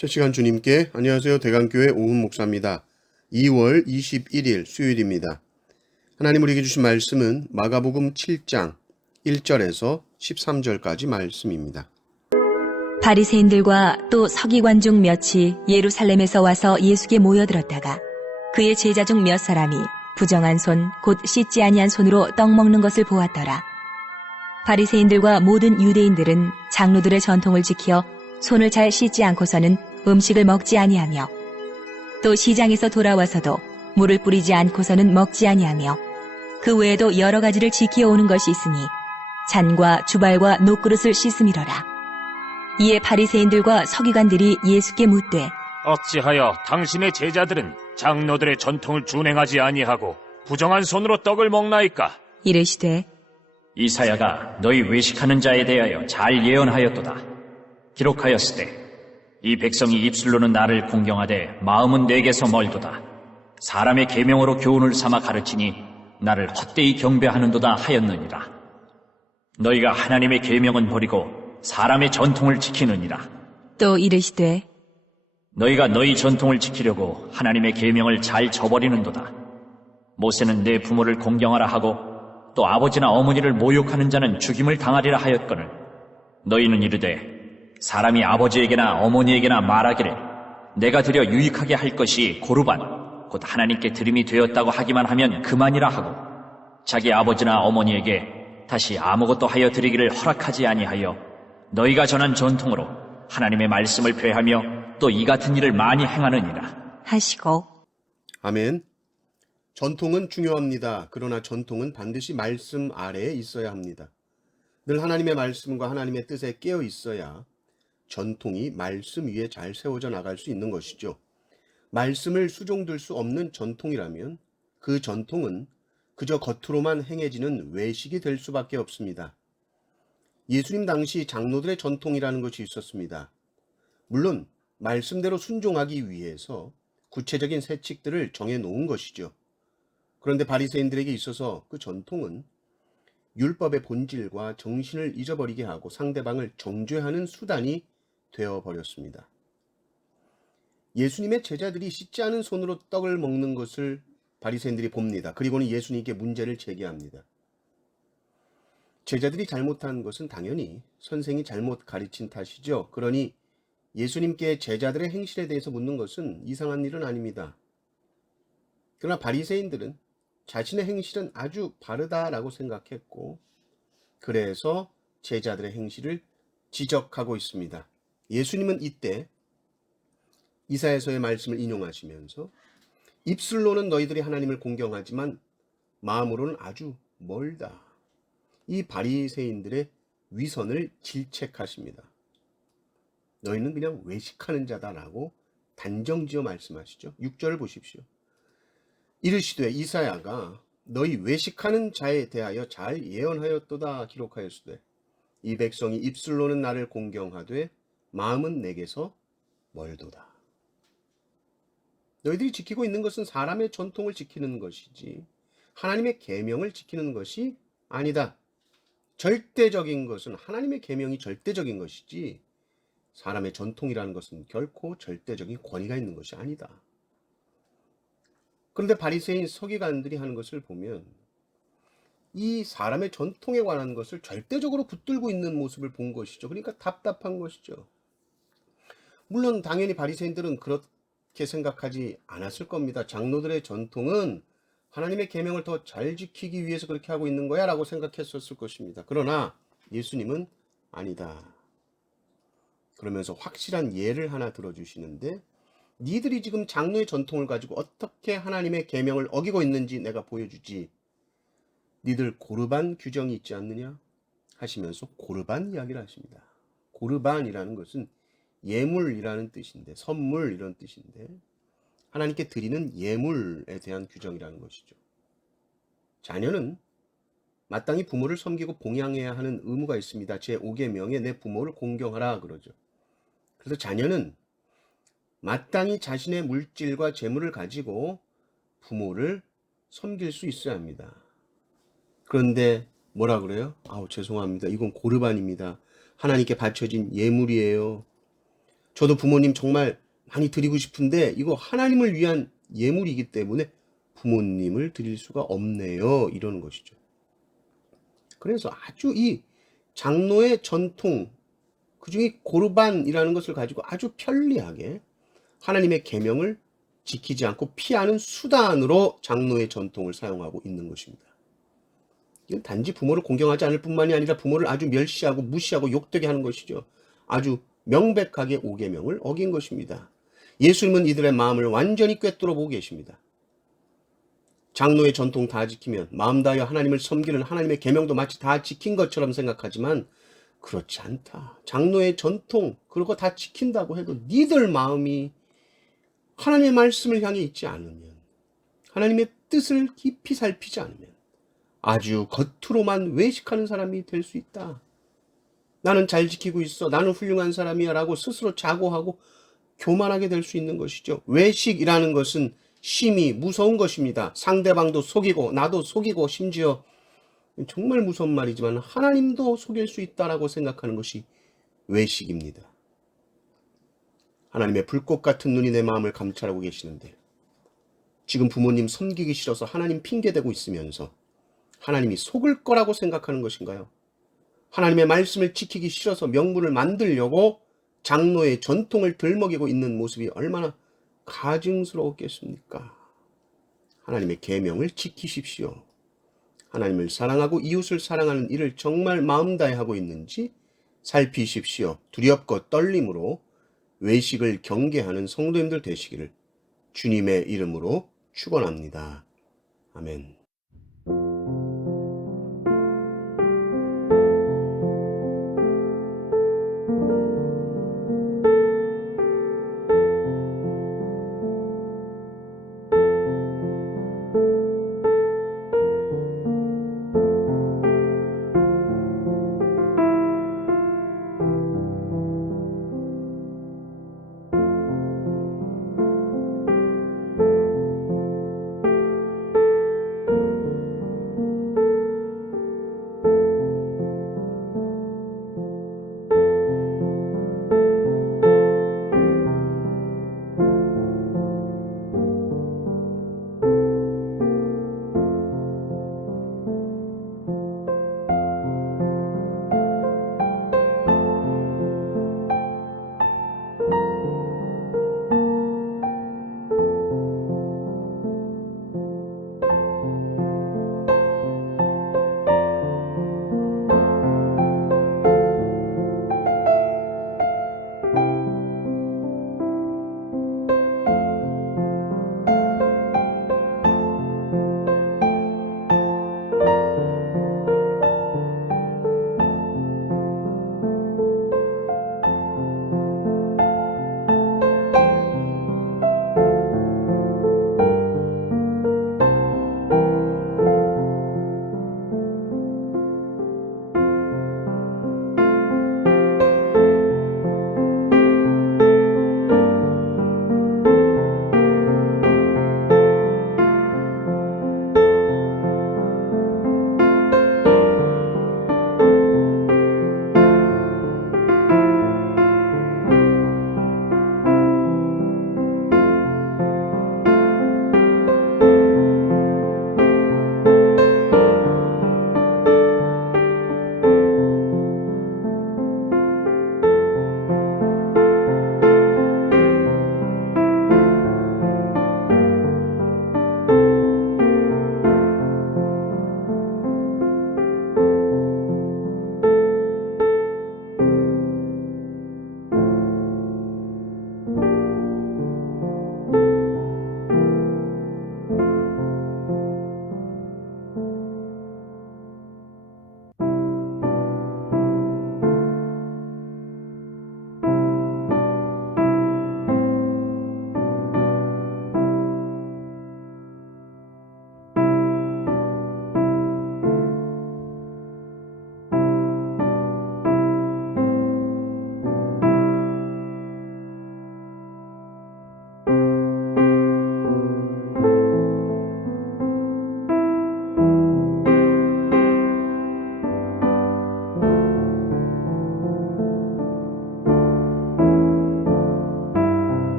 첫 시간 주님께 안녕하세요. 대강교회 오훈 목사입니다. 2월 21일 수요일입니다. 하나님 우리에게 주신 말씀은 마가복음 7장 1절에서 13절까지 말씀입니다. 바리새인들과 또 서기관 중 몇이 예루살렘에서 와서 예수께 모여들었다가 그의 제자 중 몇 사람이 부정한 손 곧 씻지 아니한 손으로 떡 먹는 것을 보았더라. 바리새인들과 모든 유대인들은 장로들의 전통을 지켜 손을 잘 씻지 않고서는 음식을 먹지 아니하며 또 시장에서 돌아와서도 물을 뿌리지 않고서는 먹지 아니하며 그 외에도 여러 가지를 지켜오는 것이 있으니 잔과 주발과 녹그릇을 씻음이로라. 이에 바리새인들과 서기관들이 예수께 묻되 어찌하여 당신의 제자들은 장로들의 전통을 준행하지 아니하고 부정한 손으로 떡을 먹나이까? 이르시되 이사야가 너희 외식하는 자에 대하여 잘 예언하였도다. 기록하였으되 이 백성이 입술로는 나를 공경하되 마음은 내게서 멀도다. 사람의 계명으로 교훈을 삼아 가르치니 나를 헛되이 경배하는도다 하였느니라. 너희가 하나님의 계명은 버리고 사람의 전통을 지키느니라. 또 이르시되 너희가 너희 전통을 지키려고 하나님의 계명을 잘 저버리는도다. 모세는 내 부모를 공경하라 하고 또 아버지나 어머니를 모욕하는 자는 죽임을 당하리라 하였거늘 너희는 이르되 사람이 아버지에게나 어머니에게나 말하기를 내가 드려 유익하게 할 것이 고르반 곧 하나님께 드림이 되었다고 하기만 하면 그만이라 하고 자기 아버지나 어머니에게 다시 아무것도 하여 드리기를 허락하지 아니하여 너희가 전한 전통으로 하나님의 말씀을 폐하며 또 이 같은 일을 많이 행하느니라 하시고 아멘. 전통은 중요합니다. 그러나 전통은 반드시 말씀 아래에 있어야 합니다. 늘 하나님의 말씀과 하나님의 뜻에 깨어 있어야 전통이 말씀 위에 잘 세워져 나갈 수 있는 것이죠. 말씀을 수종들 수 없는 전통이라면 그 전통은 그저 겉으로만 행해지는 외식이 될 수밖에 없습니다. 예수님 당시 장로들의 전통이라는 것이 있었습니다. 물론 말씀대로 순종하기 위해서 구체적인 세칙들을 정해놓은 것이죠. 그런데 바리새인들에게 있어서 그 전통은 율법의 본질과 정신을 잊어버리게 하고 상대방을 정죄하는 수단이 되어버렸습니다. 예수님의 제자들이 씻지 않은 손으로 떡을 먹는 것을 바리새인들이 봅니다. 그리고는 예수님께 문제를 제기합니다. 제자들이 잘못한 것은 당연히 선생이 잘못 가르친 탓이죠. 그러니 예수님께 제자들의 행실에 대해서 묻는 것은 이상한 일은 아닙니다. 그러나 바리새인들은 자신의 행실은 아주 바르다라고 생각했고 그래서 제자들의 행실을 지적하고 있습니다. 예수님은 이때 이사야서의 말씀을 인용하시면서 입술로는 너희들이 하나님을 공경하지만 마음으로는 아주 멀다. 이 바리새인들의 위선을 질책하십니다. 너희는 그냥 외식하는 자다라고 단정지어 말씀하시죠. 6절을 보십시오. 이르시되 이사야가 너희 외식하는 자에 대하여 잘 예언하였도다 기록하였으되 이 백성이 입술로는 나를 공경하되 마음은 내게서 멀도다. 너희들이 지키고 있는 것은 사람의 전통을 지키는 것이지 하나님의 계명을 지키는 것이 아니다. 절대적인 것은 하나님의 계명이 절대적인 것이지 사람의 전통이라는 것은 결코 절대적인 권위가 있는 것이 아니다. 그런데 바리새인 서기관들이 하는 것을 보면 이 사람의 전통에 관한 것을 절대적으로 붙들고 있는 모습을 본 것이죠. 그러니까 답답한 것이죠. 물론 당연히 바리새인들은 그렇게 생각하지 않았을 겁니다. 장로들의 전통은 하나님의 계명을 더 잘 지키기 위해서 그렇게 하고 있는 거야 라고 생각했었을 것입니다. 그러나 예수님은 아니다. 그러면서 확실한 예를 하나 들어주시는데 니들이 지금 장로의 전통을 가지고 어떻게 하나님의 계명을 어기고 있는지 내가 보여주지. 니들 고르반 규정이 있지 않느냐 하시면서 고르반 이야기를 하십니다. 고르반이라는 것은 예물이라는 뜻인데 선물 이런 뜻인데 하나님께 드리는 예물에 대한 규정이라는 것이죠. 자녀는 마땅히 부모를 섬기고 봉양해야 하는 의무가 있습니다. 제5계명에 내 부모를 공경하라 그러죠. 그래서 자녀는 마땅히 자신의 물질과 재물을 가지고 부모를 섬길 수 있어야 합니다. 그런데 뭐라 그래요? 죄송합니다. 이건 고르반입니다. 하나님께 바쳐진 예물이에요. 저도 부모님 정말 많이 드리고 싶은데 이거 하나님을 위한 예물이기 때문에 부모님을 드릴 수가 없네요. 이러는 것이죠. 그래서 아주 이 장로의 전통, 그중에 고르반이라는 것을 가지고 아주 편리하게 하나님의 계명을 지키지 않고 피하는 수단으로 장로의 전통을 사용하고 있는 것입니다. 이건 단지 부모를 공경하지 않을 뿐만이 아니라 부모를 아주 멸시하고 무시하고 욕되게 하는 것이죠. 아주 명백하게 오계명을 어긴 것입니다. 예수님은 이들의 마음을 완전히 꿰뚫어 보고 계십니다. 장로의 전통 다 지키면 마음 다하여 하나님을 섬기는 하나님의 계명도 마치 다 지킨 것처럼 생각하지만 그렇지 않다. 장로의 전통 그런 거 다 지킨다고 해도 니들 마음이 하나님의 말씀을 향해 있지 않으면, 하나님의 뜻을 깊이 살피지 않으면 아주 겉으로만 외식하는 사람이 될 수 있다. 나는 잘 지키고 있어, 나는 훌륭한 사람이야 라고 스스로 자고하고 교만하게 될 수 있는 것이죠. 외식이라는 것은 심히 무서운 것입니다. 상대방도 속이고 나도 속이고 심지어 정말 무서운 말이지만 하나님도 속일 수 있다라고 생각하는 것이 외식입니다. 하나님의 불꽃 같은 눈이 내 마음을 감찰하고 계시는데 지금 부모님 섬기기 싫어서 하나님 핑계대고 있으면서 하나님이 속을 거라고 생각하는 것인가요? 하나님의 말씀을 지키기 싫어서 명분을 만들려고 장로의 전통을 들먹이고 있는 모습이 얼마나 가증스러웠겠습니까? 하나님의 계명을 지키십시오. 하나님을 사랑하고 이웃을 사랑하는 일을 정말 마음 다해 하고 있는지 살피십시오. 두렵고 떨림으로 외식을 경계하는 성도님들 되시기를 주님의 이름으로 축원합니다. 아멘.